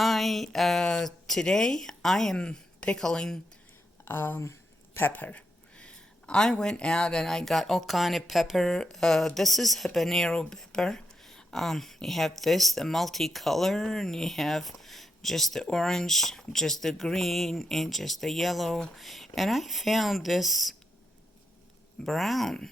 Hi, today I am pickling pepper. I went out and I got all kind of pepper. This is habanero pepper. You have this, the multicolor, and you have just the orange, just the green, and just the yellow. And I found this brown.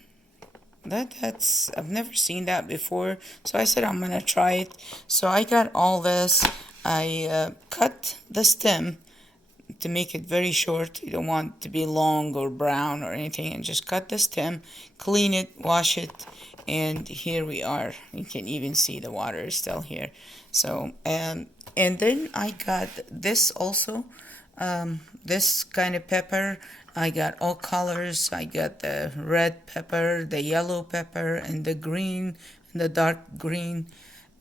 That's I've never seen that before, so I said I'm gonna try it. So I got all this. I cut the stem to make it very short. You don't want it to be long or brown or anything, and just cut the stem, clean it, wash it, and here we are. You can even see the water is still here. So and then I got this also, this kind of pepper. I got all colors. I got the red pepper, the yellow pepper, and the green, and the dark green.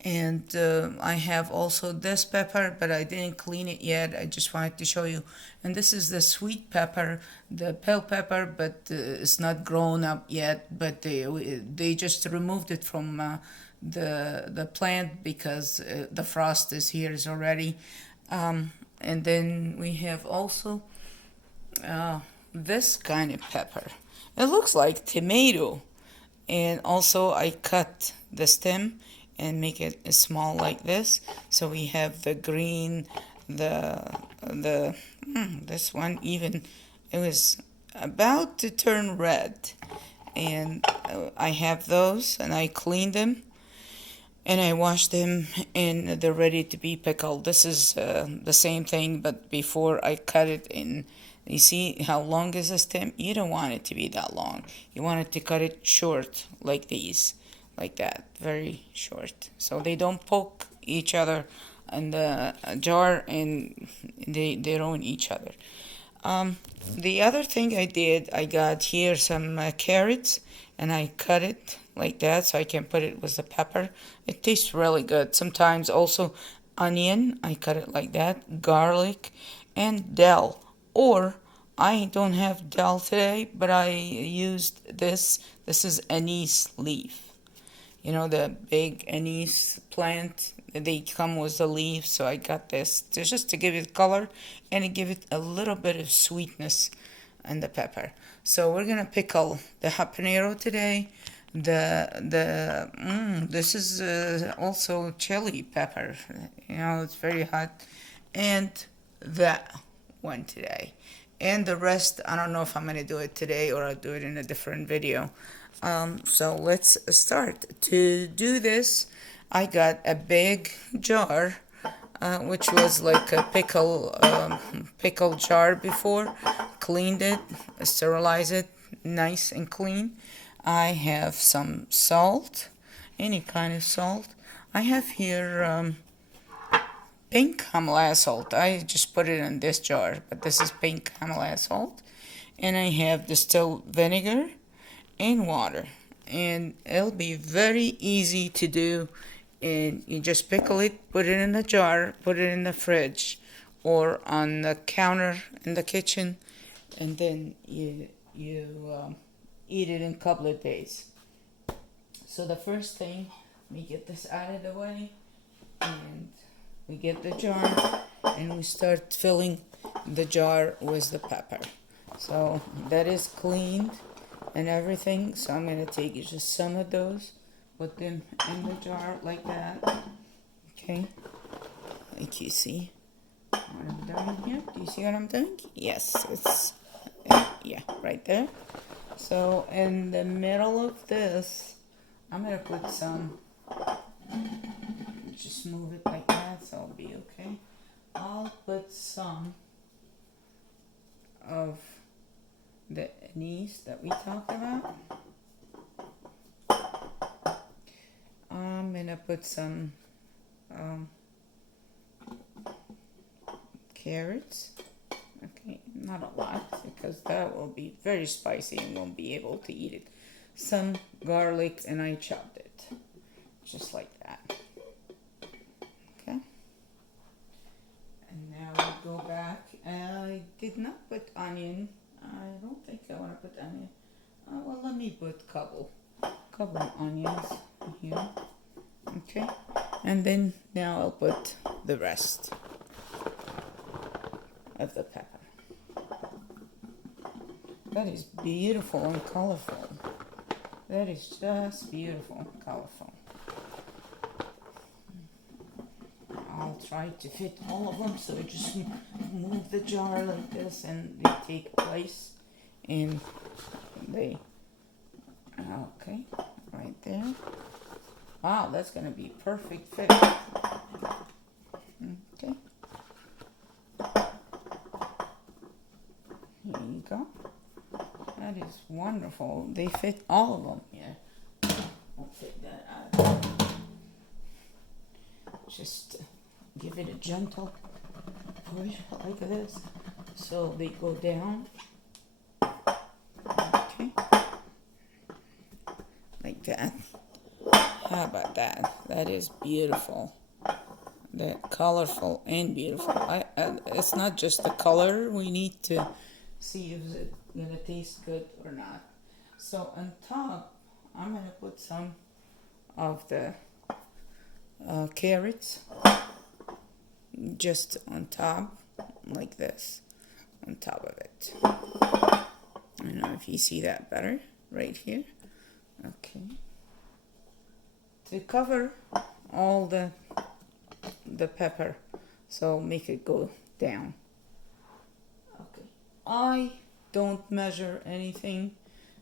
And I have also this pepper, but I didn't clean it yet. I just wanted to show you. And this is the sweet pepper, the bell pepper, but it's not grown up yet. But they just removed it from the plant because the frost is here is already. And then we have also this kind of pepper. It looks like tomato. And also I cut the stem and make it small like this. So we have the green, the this one even, it was about to turn red. And I have those and I cleaned them and I wash them and they're ready to be pickled. This is the same thing, but before I cut it in. You see how long is the stem? You don't want it to be that long. You want it to cut it short like these, like that, very short. So they don't poke each other in the jar and they ruin each other. The other thing I did, I got here some carrots and I cut it like that so I can put it with the pepper. It tastes really good. Sometimes also onion, I cut it like that, garlic, and dill. Or I don't have dill today, but I used this. This is anise leaf. You know, the big anise plant, they come with the leaves, so I got this just to give it color and to give it a little bit of sweetness and the pepper. So we're gonna pickle the habanero today. This is also chili pepper. You know, it's very hot, and that one today. And the rest, I don't know if I'm gonna do it today or I'll do it in a different video. So let's start. To do this, I got a big jar, which was like a pickle jar before. Cleaned it, sterilized it, nice and clean. I have some salt, any kind of salt. I have here pink Himalaya salt. I just put it in this jar, but this is pink Himalaya salt. And I have distilled vinegar and water, and it'll be very easy to do. And you just pickle it, put it in a jar, put it in the fridge or on the counter in the kitchen, and then you eat it in a couple of days. So the first thing, we get this out of the way, and we get the jar and we start filling the jar with the pepper. So that is cleaned and everything. So I'm going to take just some of those, put them in the jar like that. Okay, like you see what I'm doing here. Do you see what I'm doing? Yes, it's yeah, right there. So in the middle of this, I'm going to put some, just move it like that so I'll be okay. I'll put some of the anise that we talked about. I'm gonna put some carrots. Okay, not a lot because that will be very spicy and won't be able to eat it. Some garlic, and I chopped it just like that. Okay. And now we go back. I did not put onion. I don't think I want to put onion. Well, let me put couple onions here. Okay. And then now I'll put the rest. of the pepper. That is beautiful and colorful. That is just beautiful and colorful. I'll try to fit all of them, so just move the jar like this and they take place. And they, okay, right there. Wow, that's gonna be perfect fit. Okay. Here you go. That is wonderful. They fit all of them here. I'll take that out. Just give it a gentle push like this, so they go down. Okay. Like that. How about that? That is beautiful. That colorful and beautiful. It's not just the color. We need to see if it's gonna taste good or not. So on top, I'm gonna put some of the carrots just on top, like this, on top of it. I don't know if you see that better right here. Okay. To cover all the pepper, so make it go down. Okay. I don't measure anything.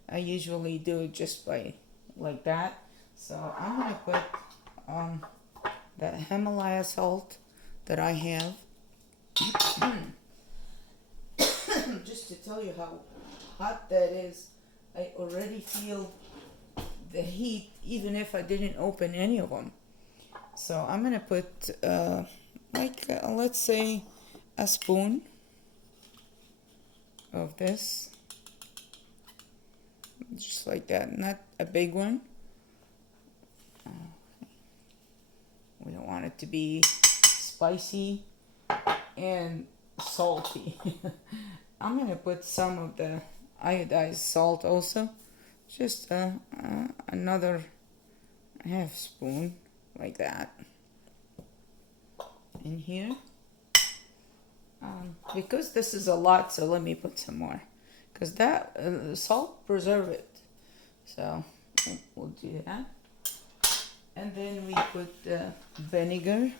I usually do it just by like that. So I'm gonna put the Himalaya salt that I have. Just to tell you how hot that is, I already feel the heat even if I didn't open any of them. So I'm gonna put let's say a spoon of this, just like that, not a big one. We don't want it to be spicy and salty. I'm gonna put some of the iodized salt also, just another half spoon like that in here. Because this is a lot, so let me put some more, because that salt preserve it. So we'll do that. And then we put the vinegar,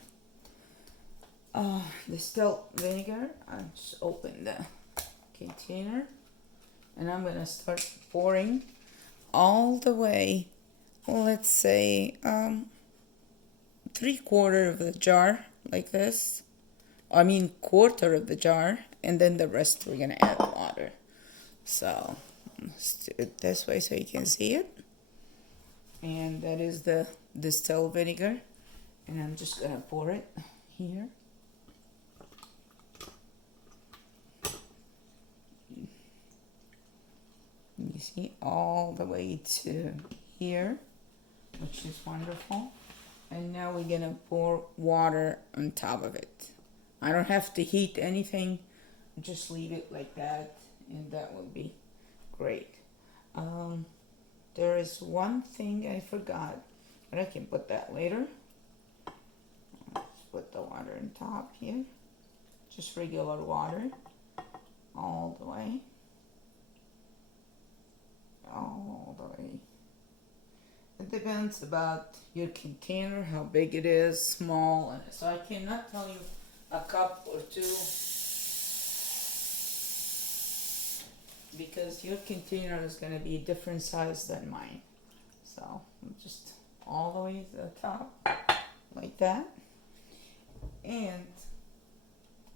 distilled vinegar. I'll just open the container and I'm gonna start pouring all the way. Let's say 3/4 of the jar like this. I mean 1/4 of the jar, and then the rest we're gonna add water. So let's do it this way so you can see it. And that is the distilled vinegar, and I'm just gonna pour it here. You see, all the way to here, which is wonderful. And now we're gonna pour water on top of it. I don't have to heat anything, just leave it like that, and that will be great. There is one thing I forgot, but I can put that later. Let's put the water on top here, just regular water, all the way. All the way. It depends about your container, how big it is, small, and so I cannot tell you a cup or two, because your container is going to be a different size than mine. So just all the way to the top like that. And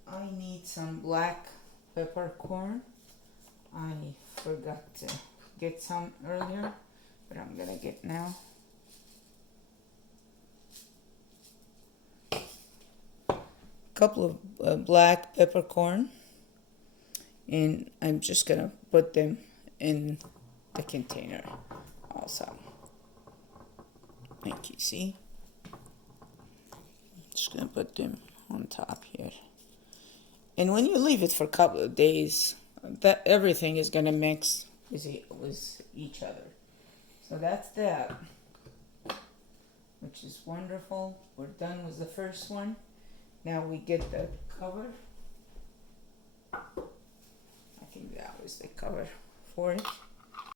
I need some black peppercorn. I forgot to get some earlier, but I'm gonna get now. Couple of black peppercorn, and I'm just gonna put them in the container also. Like you see, just gonna put them on top here. And when you leave it for a couple of days, that everything is gonna mix with each other. So that's that, which is wonderful. We're done with the first one. Now we get the cover. is the cover for it.